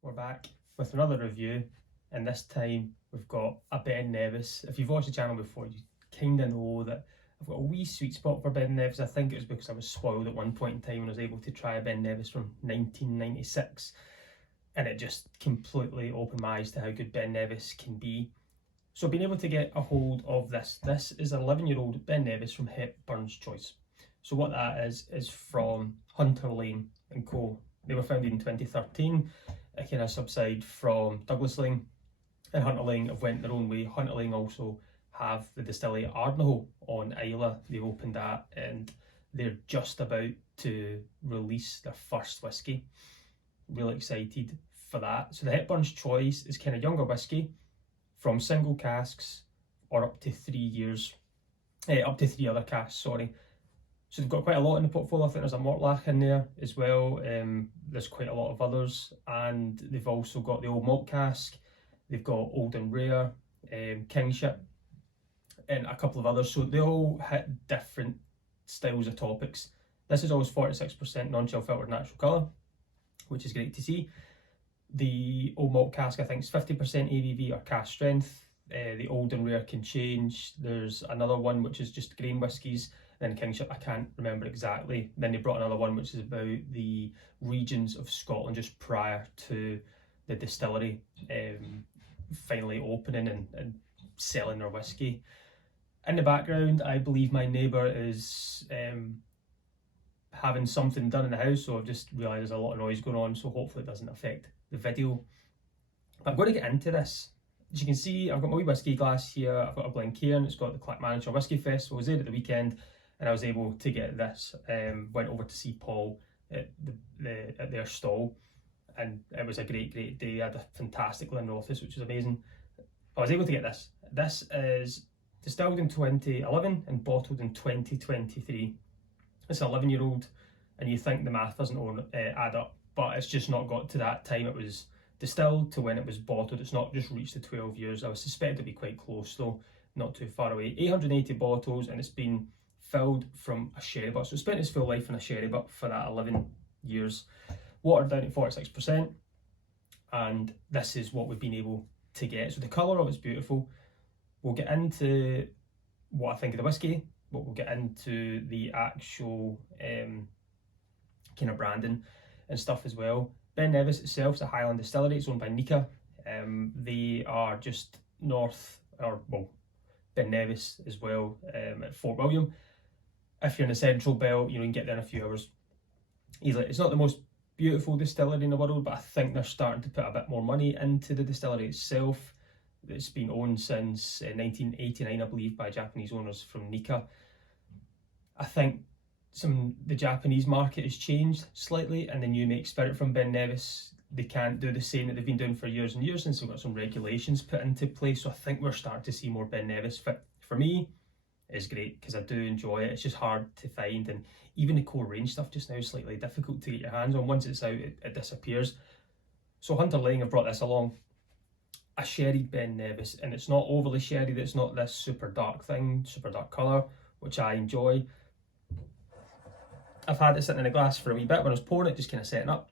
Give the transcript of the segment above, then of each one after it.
We're back with another review, and this time we've got a Ben Nevis. If you've watched the channel before, you kind of know that I've got a wee sweet spot for Ben Nevis. I think it was because I was spoiled at one point in time when I was able to try a Ben Nevis from 1996, and it just completely opened my eyes to how good Ben Nevis can be. So being able to get a hold of this is an 11-year-old Ben Nevis from Hepburn's Choice. So what that is from Hunter, Laing and Co. They were founded in 2013. A kind of subside from Douglas Laing, and Hunter Laing have went their own way. Hunter Laing also have the distillery at Ardnahoe on Islay. They've opened that and they're just about to release their first whisky. Really excited for that. So the Hepburn's Choice is kind of younger whisky from single casks or up to 3 years, up to 3 other casks, sorry. So they've got quite a lot in the portfolio. I think there's a Mortlach in there as well. There's quite a lot of others, and they've also got the old malt cask. They've got old and rare, kingship, and a couple of others. So they all hit different styles of topics. This is always 46% non-chill filtered natural colour, which is great to see. The old malt cask, I think, is 50% ABV or cask strength. The old and rare can change. There's another one which is just grain whiskies. Then kingship, I can't remember exactly. Then they brought another one which is about the regions of Scotland just prior to the distillery finally opening and selling their whisky. In the background, I believe my neighbour is having something done in the house, so I've just realised there's a lot of noise going on, so hopefully it doesn't affect the video. But I'm going to get into this. As you can see, I've got my wee whisky glass here. I've got a Glencairn. It's got the Clackmannanshire Whisky Festival. I was there at the weekend and I was able to get this. Went over to see Paul at their stall, and it was a great day. I had a fantastic Glenrothes, which was amazing. I was able to get this. This is distilled in 2011 and bottled in 2023. It's an 11-year-old, and you think the math doesn't add up, but it's just not got to that time it was distilled to when it was bottled. It's not just reached the 12 years. I would suspect it'd be quite close though, not too far away. 880 bottles, and it's been filled from a sherry butt. So it spent its full life in a sherry butt for that 11 years. Watered down at 46%, and this is what we've been able to get. So the colour of it's beautiful. We'll get into what I think of the whisky, but we'll get into the actual kind of branding and stuff as well. Ben Nevis itself is a Highland distillery. It's owned by Nika. They are just north, or well, Ben Nevis as well, at Fort William. If you're in the central belt, you can get there in a few hours easily. It's not the most beautiful distillery in the world, but I think they're starting to put a bit more money into the distillery itself. It's been owned since 1989, I believe, by Japanese owners from Nika. I think the Japanese market has changed slightly, and the new make spirit from Ben Nevis, they can't do the same that they've been doing for years and years, since we've got some regulations put into place. So I think we're starting to see more Ben Nevis. For me, it's great because I do enjoy it. It's just hard to find, and even the core range stuff just now is slightly difficult to get your hands on. Once it's out, it disappears. So Hunter Laing have brought this along, a sherried Ben Nevis, and it's not overly sherried. It's not this super dark thing, super dark colour, which I enjoy. I've had it sitting in a glass for a wee bit. When I was pouring it, just kind of setting up.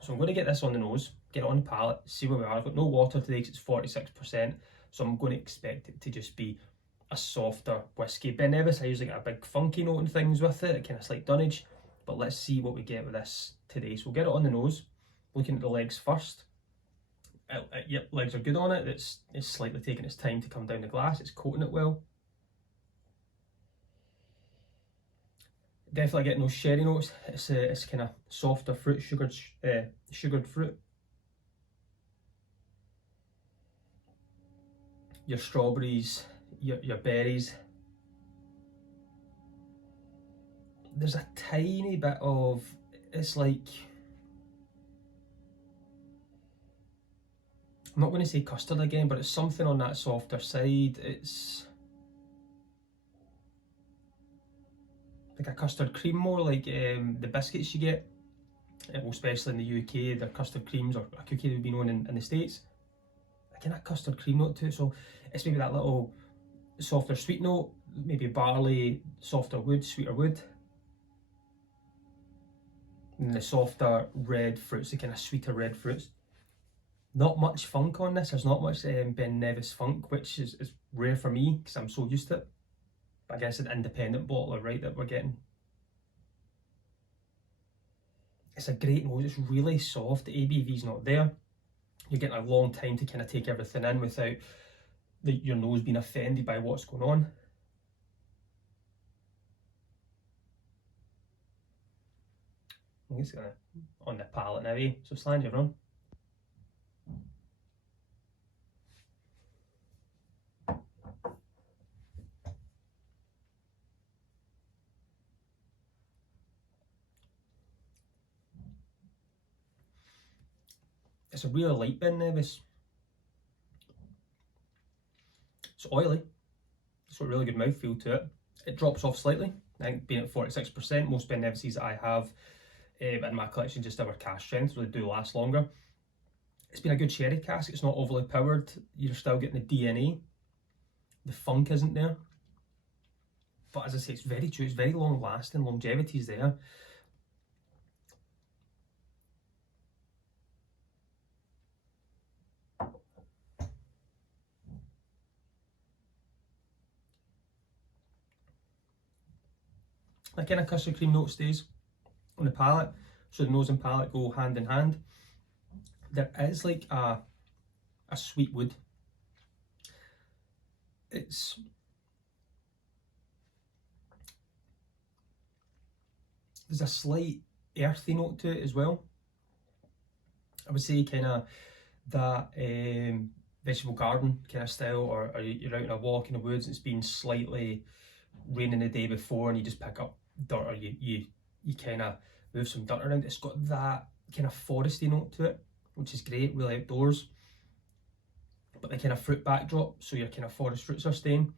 So I'm going to get this on the nose, get it on the palate, see where we are. I've got no water today because it's 46%, so I'm going to expect it to just be a softer whisky. Ben Nevis, I usually get a big funky note and things with it, kind of slight dunnage, but let's see what we get with this today. So we'll get it on the nose, looking at the legs first. Yep, legs are good on it. It's slightly taking its time to come down the glass. It's coating it well. Definitely getting those sherry notes. It's kind of softer fruit, sugared fruit. Your strawberries, your berries. There's a tiny bit of, it's like, I'm not going to say custard again, but it's something on that softer side. It's like a custard cream, more like the biscuits you get, especially in the UK, they're custard creams, or a cookie that would be known in the States. A kind of custard cream note to it, so it's maybe that little softer sweet note, maybe barley, softer wood, sweeter wood. And the softer red fruits, the kind of sweeter red fruits. Not much funk on this. There's not much Ben Nevis funk, which is rare for me because I'm so used to it. But I guess an independent bottler, right, that we're getting. It's a great nose. It's really soft. The ABV's not there. You're getting a long time to kind of take everything in without your nose being offended by what's going on. I think it's on the palate now, eh? So slange everyone. It's a really light Ben Nevis. It's oily. It's got a really good mouthfeel to it. It drops off slightly. I think being at 46%, most Ben Nevises that I have in my collection just have our cask strength, so they do last longer. It's been a good sherry cask. It's not overly powered. You're still getting the DNA. The funk isn't there. But as I say, it's very true. It's very long lasting. Longevity's there. That kind of custard cream note stays on the palate, so the nose and palate go hand in hand. There is like a sweet wood. There's a slight earthy note to it as well. I would say kind of that vegetable garden kind of style, or you're out on a walk in the woods and it's been slightly raining the day before and you just pick up dirt, or you kind of move some dirt around. It's got that kind of foresty note to it, which is great, really outdoors. But the kind of fruit backdrop, so your kind of forest fruits are staying.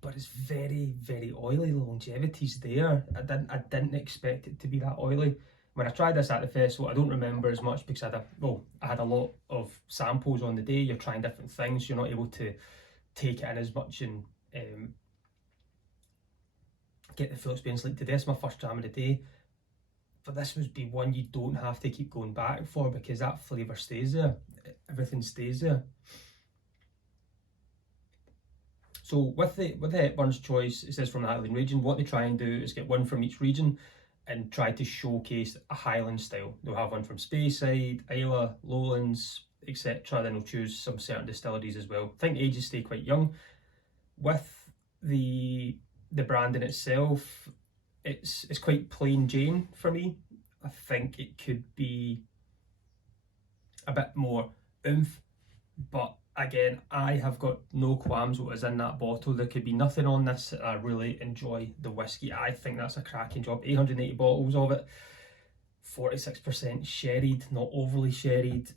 But it's very, very oily. The longevity's there. I didn't expect it to be that oily. When I tried this at the festival, I don't remember as much because I had a lot of samples on the day. You're trying different things. You're not able to take it in as much and get the full experience. Like today, it's my first jam of the day. But this would be one you don't have to keep going back for because that flavour stays there. Everything stays there. So with the Hepburn's choice, it says from the Highland region, what they try and do is get one from each region and try to showcase a Highland style. They'll have one from Speyside, Islay, Lowlands, etc. Then they'll choose some certain distilleries as well. I think ages stay quite young. With the brand in itself, it's quite plain Jane for me. I think it could be a bit more oomph, but again, I have got no qualms with what is in that bottle. There could be nothing on this. I really enjoy the whiskey. I think that's a cracking job. 880 bottles of it, 46% sherried, not overly sherried.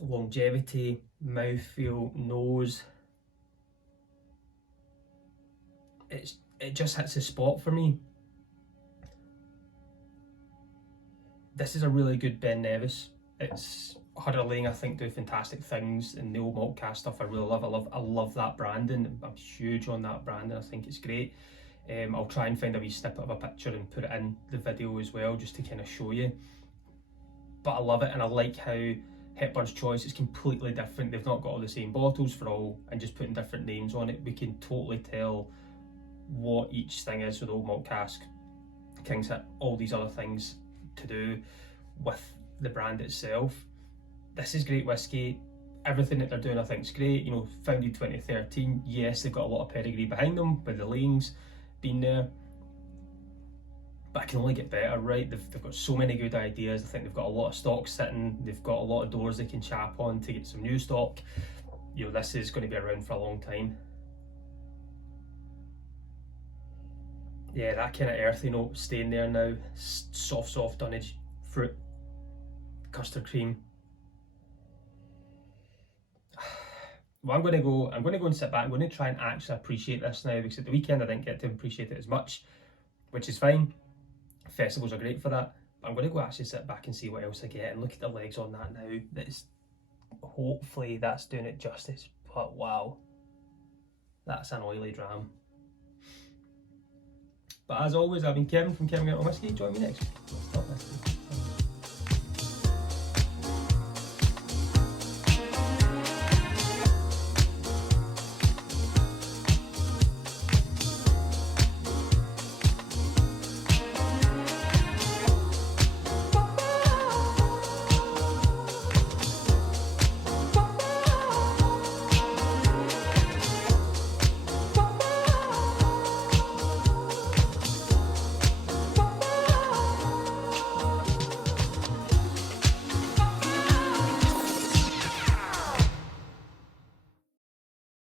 Longevity, mouthfeel, nose. It just hits the spot for me. This is a really good Ben Nevis. It's Laing, I think, do fantastic things, and the old malt cask stuff I really love. I love that branding. I'm huge on that branding. I think it's great. I'll try and find a wee snippet of a picture and put it in the video as well, just to kind of show you. But I love it, and I like how Hepburn's choice is completely different. They've not got all the same bottles for all, and just putting different names on it, we can totally tell what each thing is. With old malt cask, King's Hit, all these other things to do with the brand itself. This is great whiskey. Everything that they're doing I think is great. You know, founded 2013, yes, they've got a lot of pedigree behind them with the Laings being there, but it can only get better, right? They've got so many good ideas. I think they've got a lot of stock sitting. They've got a lot of doors they can chap on to get some new stock. You know, this is going to be around for a long time. Yeah, that kind of earthy note staying there now. Soft dunnage, fruit, custard cream. Well, I'm going to go and sit back. I'm going to try and actually appreciate this now, because at the weekend I didn't get to appreciate it as much, which is fine. Festivals are great for that. But I'm going to go actually sit back and see what else I get and look at the legs on that now. Hopefully that's doing it justice. But wow, that's an oily dram. But as always, I've been Kevin from Kevin Get On Whisky. Join me next week. Let's talk whiskey.